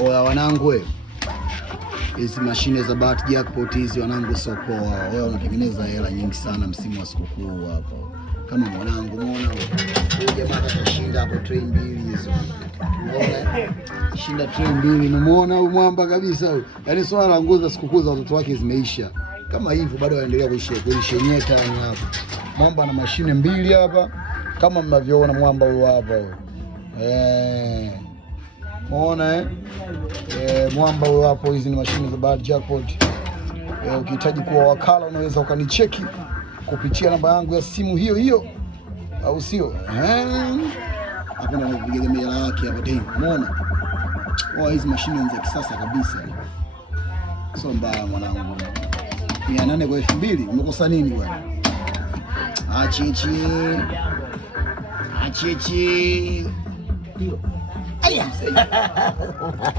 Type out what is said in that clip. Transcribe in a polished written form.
Oya wanangu, hizi mashine za bahati jackpot hizi wanangu sio poa. Wewe unatengeneza hela nyingi sana msimu wa sikukuu hapa. Kama mwanangu umeona huyu jamaa atashinda hapo tray mbili hizo. Unaona? Shinda tray mbili, umeona huyu mwamba kabisa huyu. Yaani swala la nguo za sikukuu za watoto wake zimeisha. Kama hivyo bado anaendelea kuishenyeta hapa. Mwamba na mashine mbili hapa. Kama mnavyoona mwamba huyu hapa huyu. Unaona mwamba huyo hapo. Hizi ni mashine za bahati jackpot. Ukihitaji kuwa wakala unaweza ukanicheki kupitia namba yangu ya simu hiyo hiyo, au sio? Hapo ndio napiga yake hapa tena. Unaona? Hizi mashine ni za kisasa kabisa. Sio mbaya mwanangu. 800 kwa 2000 umekosa nini bwana? Achichi. Aya.